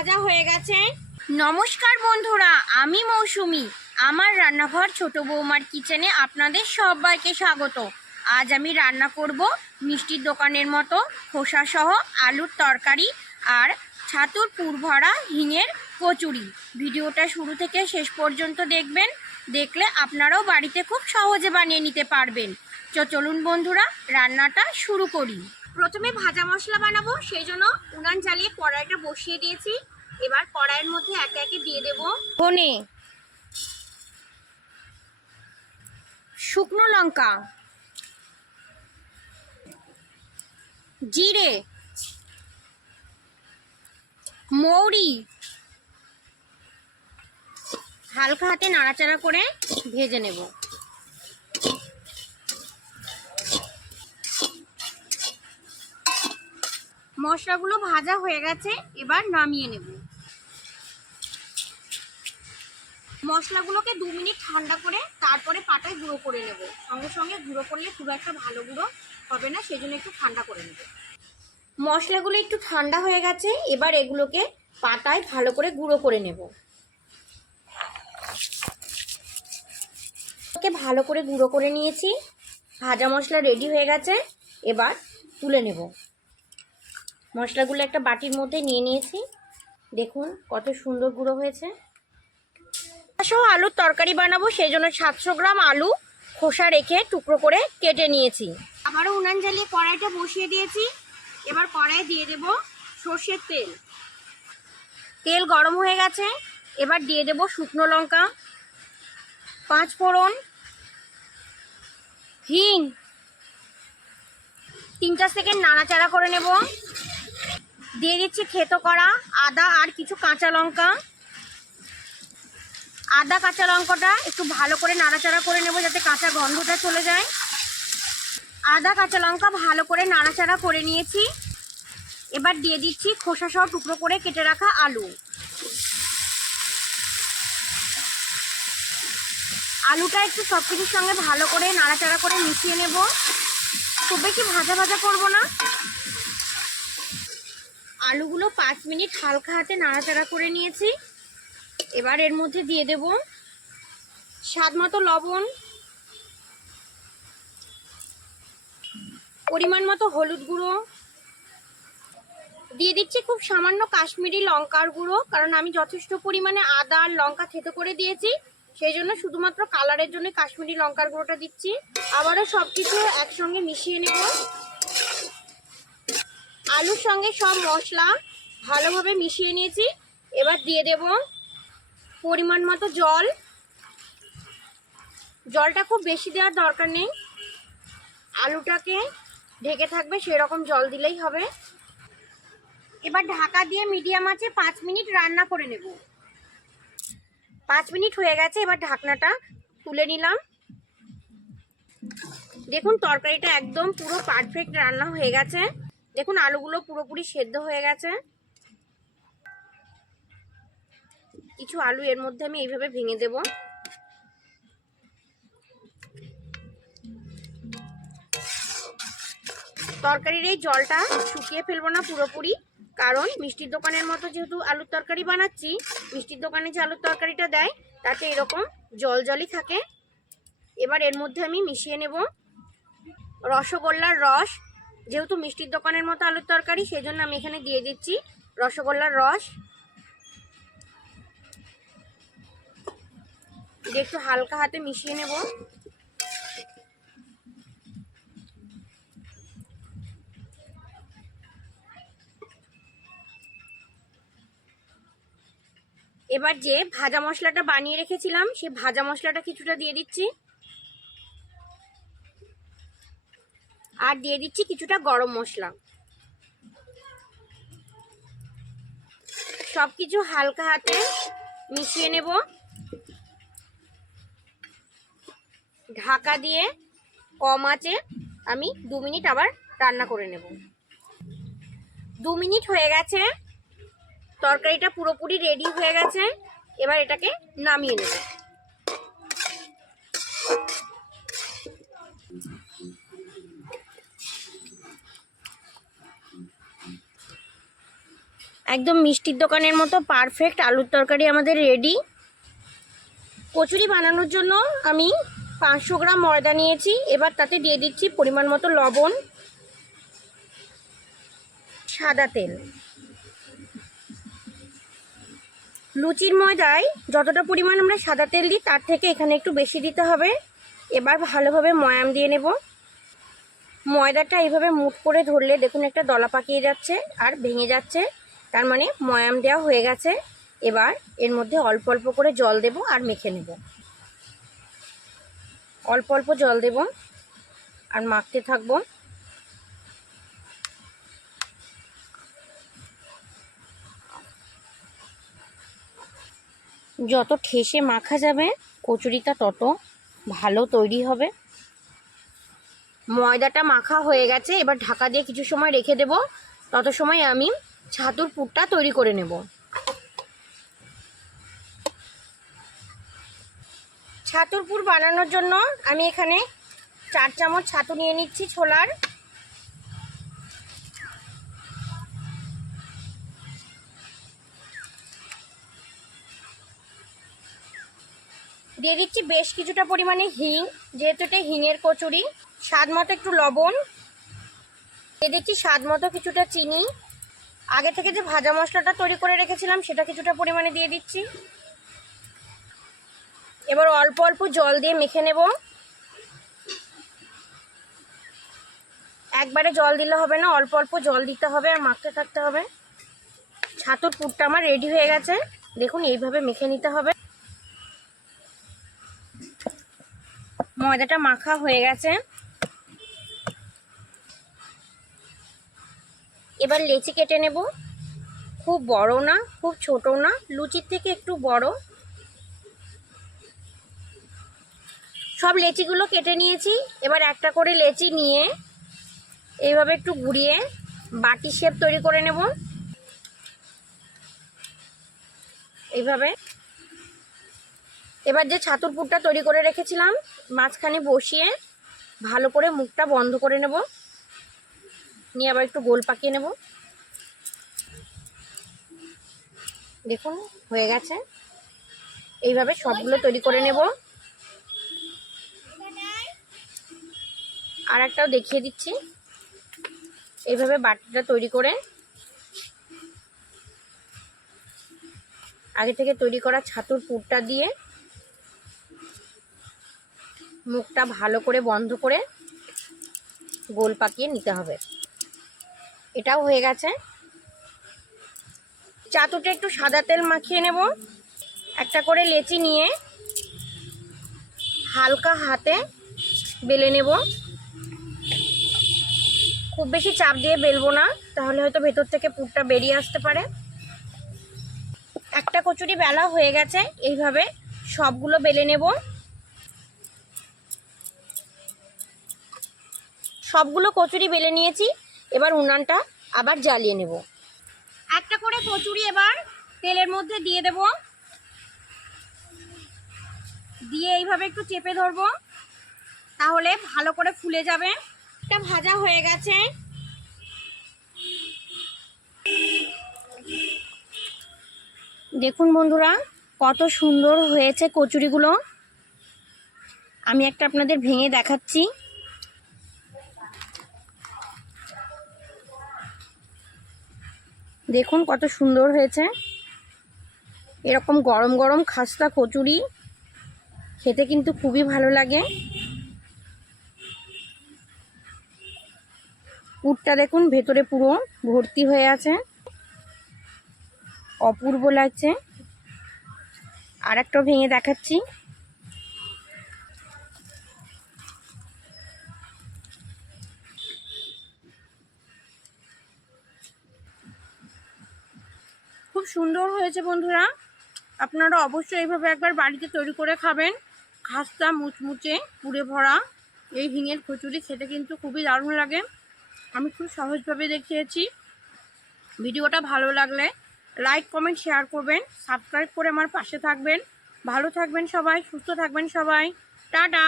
ভাজা হয়ে গেছে। নমস্কার বন্ধুরা, আমি মৌসুমি। আমার রান্নাঘর ছোট বৌমার কিচেনে আপনাদের সবাইকে স্বাগত। আজ আমি রান্না করব মিষ্টির দোকানের মতো খোসা সহ আলুর তরকারি আর ছাতুর পুর ভরা হিঙের কচুরি। ভিডিওটা শুরু থেকে শেষ পর্যন্ত দেখবেন, দেখলে আপনারাও বাড়িতে খুব সহজে বানিয়ে নিতে পারবেন। চলুন বন্ধুরা, রান্নাটা শুরু করি। প্রথমে ভাজা মশলা বানাবো, সেই জন্য উনান জ্বালিয়ে কড়াইটা বসিয়ে দিয়েছি। এবার কড়াইয়ের মধ্যে একে একে দিয়ে দেব ধনে, শুকনো লঙ্কা, জিরে, মৌরি। হালকা হাতে নাড়াচাড়া করে ভেজে নেব। মশলাগুলো ভাজা হয়ে গেছে, এবার নামিয়ে নেব। মশলাগুলোকে 2 মিনিট ঠান্ডা করে তারপরে পাটায় গুঁড়ো করে নেব। সঙ্গে সঙ্গে গুঁড়ো করলে খুব একটা ভালো গুঁড়ো হবে না, সেজন্য একটু ঠান্ডা করে নেব। মশলাগুলো একটু ঠান্ডা হয়ে গেছে, এবার এগুলোকে পাটায় ভালো করে গুঁড়ো করে নেব। ভালো করে গুঁড়ো করে নিয়েছি। ভাজা মশলা রেডি হয়ে গেছে, এবার তুলে নেব। মশলাগুলো একটা বাটির মধ্যে নিয়ে নিয়েছি। দেখুন কত সুন্দর গুঁড়ো হয়েছে। সহ আলুর তরকারি বানাবো, সেই জন্য 700 গ্রাম আলু খোসা রেখে টুকরো করে কেটে নিয়েছি। আবারও উনান জ্বালিয়ে কড়াইটা বসিয়ে দিয়েছি। এবার কড়াইয়ে দিয়ে দেব সর্ষের তেল। তেল গরম হয়ে গেছে, এবার দিয়ে দেব শুকনো লঙ্কা, 5 ফোড়ন, হিং। 3-4 সেকেন্ড নাড়াচাড়া করে নেব। দিয়ে দিচ্ছি থেতো করা আদা আর কিছু কাঁচা লঙ্কা। আদা কাঁচা লঙ্কাটা একটু ভালো করে নাড়াচাড়া করে নেব, যাতে কাঁচা গন্ধটা চলে যায়। আদা কাঁচা লঙ্কা ভালো করে নাড়াচাড়া করে নিয়েছি। এবার দিয়ে দিচ্ছি খোসা সহ টুকরো করে কেটে রাখা আলু। আলুটা একটু সব কিছুর সঙ্গে ভালো করে নাড়াচাড়া করে মিশিয়ে নেব। খুব বেশি ভাজা ভাজা করব না। আলুগুলো 5 মিনিট হালকা হাতে নাড়াচাড়া করে নিয়েছি। এবার এর মধ্যে দিয়ে দেব স্বাদ মতো লবণ, পরিমাণ মতো হলুদ গুঁড়ো, দিয়ে দিচ্ছি খুব সামান্য কাশ্মীরি লঙ্কার গুঁড়ো, কারণ আমি যথেষ্ট পরিমাণে আদা আর লঙ্কা থেতো করে দিয়েছি, সেই জন্য শুধুমাত্র কালারের জন্য কাশ্মীরি লঙ্কার গুঁড়োটা দিচ্ছি। আবারও সব কিছু একসঙ্গে মিশিয়ে নেব। আলুর সঙ্গে সব মশলা ভালোভাবে মিশিয়ে নিয়েছি। এবার দিয়ে দেব পরিমাণ মতো জল। জলটা খুব বেশি দেওয়ার দরকার নেই, আলুটাকে ঢেকে থাকবে সেরকম জল দিলেই হবে। এবার ঢাকা দিয়ে মিডিয়াম আঁচে 5 মিনিট রান্না করে নেব। 5 মিনিট হয়ে গেছে, এবার ঢাকনাটা তুলে নিলাম। দেখুন তরকারিটা একদম পুরো পারফেক্ট রান্না হয়ে গেছে। দেখুন আলুগুলো পুরোপুরি সেদ্ধ হয়ে গেছে। কিছু আলু এর মধ্যে আমি এইভাবে ভেঙে দেব। তরকারির এই জলটা শুকিয়ে ফেলবো না পুরোপুরি, কারণ মিষ্টির দোকানের মতো যেহেতু আলুর তরকারি বানাচ্ছি, মিষ্টির দোকানে যে আলুর তরকারিটা দেয় তাতে এরকম জল জলই থাকে। এবার এর মধ্যে আমি মিশিয়ে নেব রসগোল্লার রস। যেহেতু মিষ্টির দোকানের মতো আলুর তরকারি, সেই জন্য আমি এখানে দিয়ে দিচ্ছি রসগোল্লার রস। একটু হালকা হাতে মিশিয়ে নেব। এবার যে ভাজা মশলাটা বানিয়ে রেখেছিলাম, সেই ভাজা মশলাটা কিছুটা দিয়ে দিচ্ছি, আর দিয়ে দিচ্ছি কিছুটা গরম মশলা। সবকিছু হালকা হাতে মিশিয়ে নেব। ঢাকা দিয়ে কম আঁচে আমি 2 মিনিট আবার রান্না করে নেব। 2 মিনিট হয়ে গেছে, তরকারিটা পুরোপুরি রেডি হয়ে গেছে। এবার এটাকে নামিয়ে নেব। একদম মিষ্টির দোকানের মতো পারফেক্ট আলুর তরকারি আমাদের রেডি। কচুরি বানানোর জন্য আমি 500 গ্রাম ময়দা নিয়েছি। এবার তাতে দিয়ে দিচ্ছি পরিমাণ মতো লবণ, সাদা তেল। লুচির ময়দায় যতটা পরিমাণ আমরা সাদা তেল দিই তার থেকে এখানে একটু বেশি দিতে হবে। এবার ভালোভাবে ময়াম দিয়ে নেব। ময়দাটা এইভাবে মুঠ করে ধরলে দেখুন একটা দলা পাকিয়ে যাচ্ছে আর ভেঙে যাচ্ছে, তার মানে ময়াম দেওয়া হয়ে গেছে। এবার এর মধ্যে অল্প অল্প করে জল দেব আর মেখে নেব। অল্প অল্প জল দেব আর মাখতে থাকবো। যত ঠেসে মাখা যাবে কচুরিটা তত ভালো তৈরি হবে। ময়দাটা মাখা হয়ে গেছে, এবার ঢাকা দিয়ে কিছু সময় রেখে দেব। তত সময় আমি ছাতুর পুরটা তৈরি করে নেব। ছাতুর পুর বানানোর জন্য আমি এখানে 4 চামচ ছাতু নিয়ে নিচ্ছি ছোলার। দিয়ে দিচ্ছি বেশ কিছুটা পরিমাণে হিং, যেহেতু এটা হিঙের কচুরি। স্বাদ মতো একটু লবণ দিয়ে দিচ্ছি, স্বাদ মতো কিছুটা চিনি। আগে থেকে যে ভাজা মশলাটা তৈরি করে রেখেছিলাম সেটা কিছুটা পরিমাণে দিয়ে দিচ্ছি। এবার অল্প অল্প জল দিয়ে মেখে নেব। একবারে জল দিলে হবে না, অল্প অল্প জল দিতে হবে আর মাখতে থাকতে হবে। ছাতুর পুরটা আমার রেডি হয়ে গেছে, দেখুন এইভাবে মেখে নিতে হবে। ময়দাটা মাখা হয়ে গেছে। এবার লেচি কেটে নেব। খুব বড় না, খুব ছোট না, লুচির থেকে একটু বড়। সব লেচিগুলো কেটে নিয়েছি। এবার একটা করে লেচি নিয়ে এইভাবে একটু ঘুরিয়ে বাটি শেপ তৈরি করে নেব। এইভাবে এবার যে ছাতুর পুরটা তৈরি করে রেখেছিলাম মাঝখানে বসিয়ে ভালো করে মুখটা বন্ধ করে নেব, নিয়ে আবার একটু গোল পাকিয়ে নেব। দেখুন হয়ে গেছে। এইভাবে সবগুলো তৈরি করে নেব। আর একটাও দেখিয়ে দিচ্ছি। এইভাবে বাটিটা তৈরি করে আগে থেকে তৈরি করা ছাতুর পুরটা দিয়ে মুখটা ভালো করে বন্ধ করে গোল পাকিয়ে নিতে হবে। এটাও হয়ে গেছে। চাতুটা একটু সাদা তেল মাখিয়ে নেব। একটা করে লেচি নিয়ে হালকা হাতে বেলে নেব। খুব বেশি চাপ দিয়ে বেলবো না, তাহলে হয়তো ভেতর থেকে পুরটা বেরিয়ে আসতে পারে। একটা কচুরি বেলা হয়ে গেছে, এইভাবে সবগুলো বেলে নেব। সবগুলো কচুরি বেলে নিয়েছি। এবার উনানটা আবার জ্বালিয়ে নেব। একটা করে কচুরি এবার তেলের মধ্যে দিয়ে দেব, দিয়ে এইভাবে একটু চেপে ধরবো, তাহলে ভালো করে ফুলে যাবে। এটা ভাজা হয়ে গেছে। দেখুন বন্ধুরা কত সুন্দর হয়েছে কচুরিগুলো। আমি একটা আপনাদের ভেঙে দেখাচ্ছি। দেখুন কত সুন্দর হয়েছে। এরকম গরম গরম খাস্তা কচুরি খেতে কিন্তু খুবই ভালো লাগে। পুরটা দেখুন ভেতরে পুরো ভর্তি হয়ে আছে, অপূর্ব লাগছে। আর একটা ভেঙে দেখাচ্ছি। খুব সুন্দর হয়েছে বন্ধুরা, আপনারা অবশ্যই এইভাবে একবার বাড়িতে তৈরি করে খাবেন। খাস্তা মুচমুচে পুরে ভরা এই হিঙের কচুরি খেতে কিন্তু খুবই দারুণ লাগে। আমি খুব সহজভাবে দেখিয়েছি। ভিডিওটা ভালো লাগলে লাইক কমেন্ট শেয়ার করবেন, সাবস্ক্রাইব করে আমার পাশে থাকবেন। ভালো থাকবেন সবাই, সুস্থ থাকবেন সবাই। টাটা।